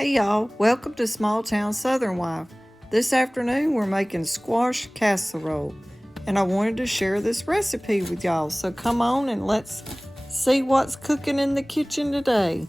Hey y'all, welcome to Small Town Southern Wife. This afternoon we're making squash casserole and I wanted to share this recipe with y'all. So come on and let's see what's cooking in the kitchen today.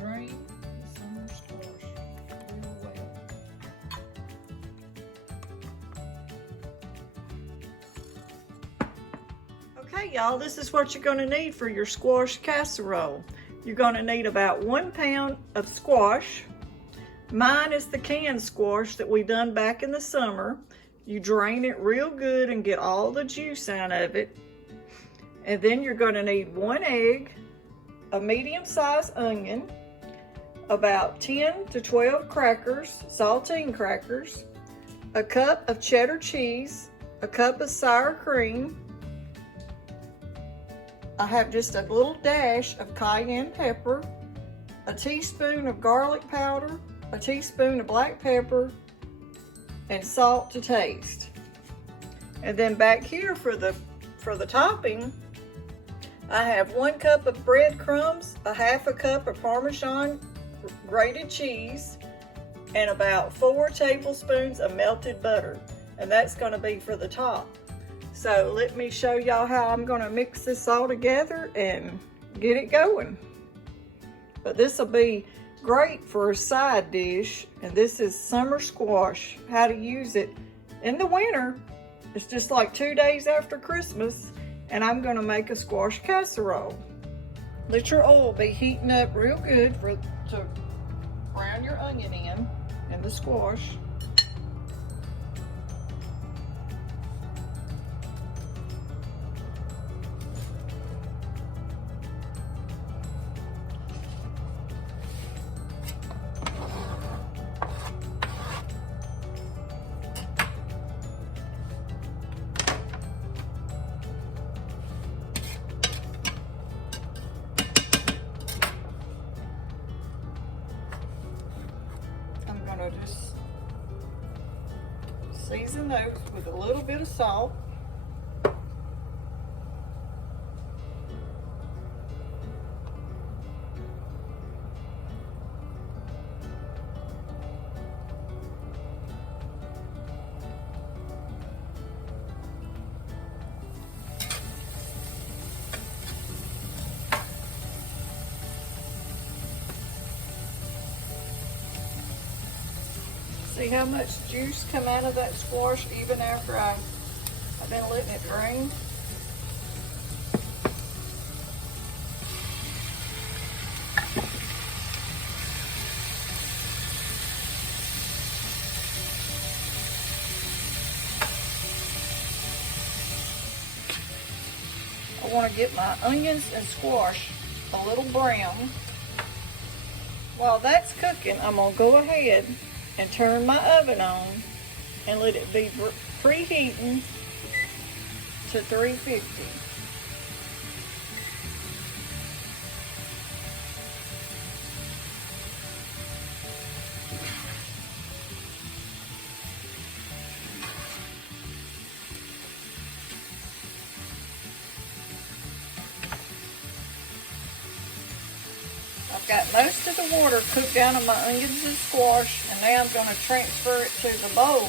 Drain the summer squash real well. Okay, y'all, this is what you're going to need for your squash casserole. You're going to need about 1 pound of squash. Mine is the canned squash that we done back in the summer. You drain it real good and get all the juice out of it. And then you're going to need 1 egg, a medium-sized onion, about 10 to 12 crackers, saltine crackers, a cup of cheddar cheese, a cup of sour cream. I have just a little dash of cayenne pepper, a teaspoon of garlic powder, a teaspoon of black pepper, and salt to taste. And then back here for the topping, I have 1 cup of breadcrumbs, a half a cup of Parmesan grated cheese, and about 4 tablespoons of melted butter. And that's going to be for the top. So let me show y'all how I'm going to mix this all together and get it going. But this will be great for a side dish. And this is summer squash, how to use it in the winter. It's just like 2 days after Christmas. And I'm going to make a squash casserole. Let your oil be heating up real good to brown your onion in and the squash. Just season those with a little bit of salt. See how much juice come out of that squash even after I've been letting it drain? I want to get my onions and squash a little brown. While that's cooking, I'm going to go ahead and turn my oven on and let it be preheating to 350. I've got most of the water cooked down on my onions and squash, and now I'm going to transfer it to the bowl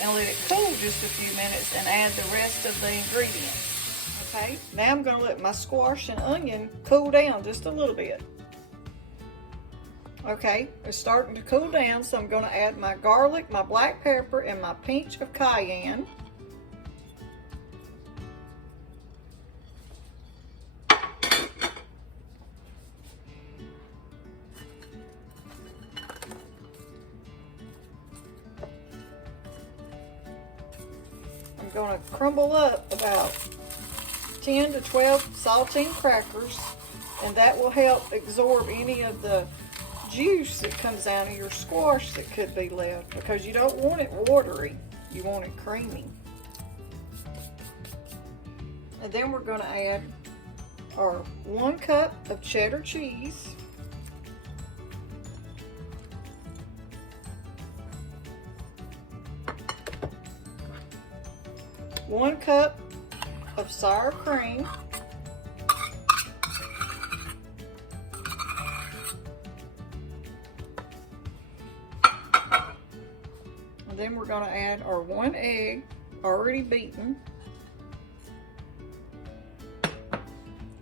and let it cool just a few minutes and add the rest of the ingredients. Okay, now I'm going to let my squash and onion cool down just a little bit. Okay, it's starting to cool down, so I'm going to add my garlic, my black pepper, and my pinch of cayenne. I'm going to crumble up about 10 to 12 saltine crackers, and that will help absorb any of the juice that comes out of your squash that could be left, because you don't want it watery, you want it creamy. And then we're going to add our 1 cup of cheddar cheese, one cup of sour cream, and then we're going to add our 1 egg already beaten,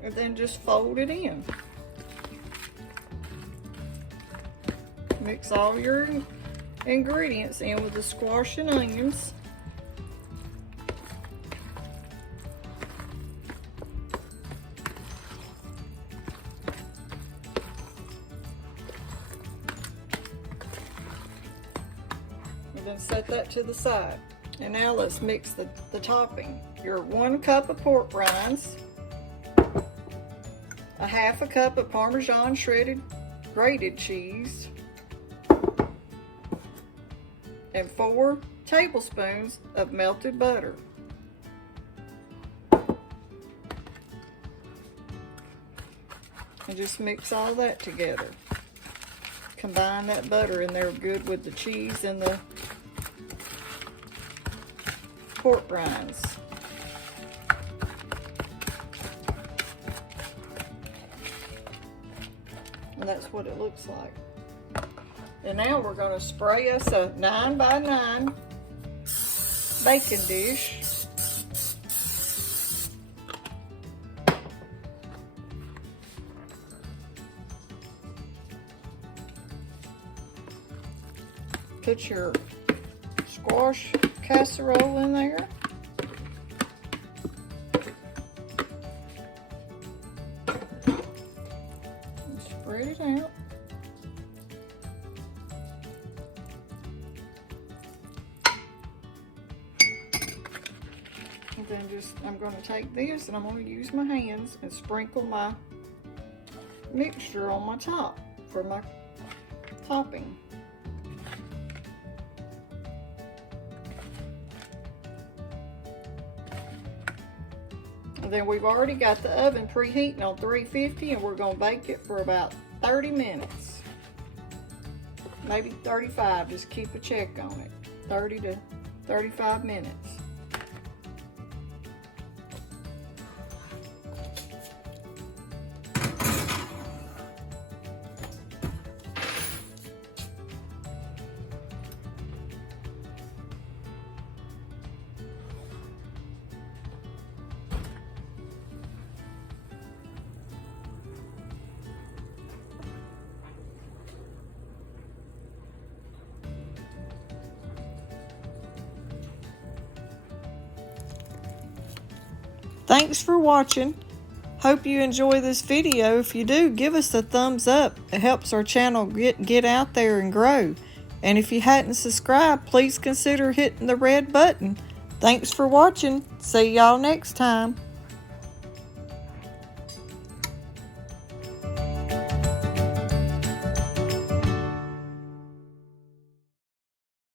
and then just fold it in. Mix all your ingredients in with the squash and onions. Then set that to the side. And now let's mix the topping. Your 1 cup of pork rinds, a 1/2 cup of Parmesan shredded grated cheese, and 4 tablespoons of melted butter. And just mix all that together. Combine that butter in there good with the cheese and the pork rinds. And that's what it looks like. And now we're going to spray us a 9 by 9 baking dish. Put your squash casserole in there. And spread it out. And then I'm going to take this and I'm going to use my hands and sprinkle my mixture on my top for my topping. And then we've already got the oven preheating on 350, and we're going to bake it for about 30 minutes. Maybe 35, just keep a check on it. 30 to 35 minutes. Thanks for watching. Hope you enjoy this video. If you do, give us a thumbs up. It helps our channel get out there and grow. And if you hadn't subscribed, please consider hitting the red button. Thanks for watching. See y'all next time.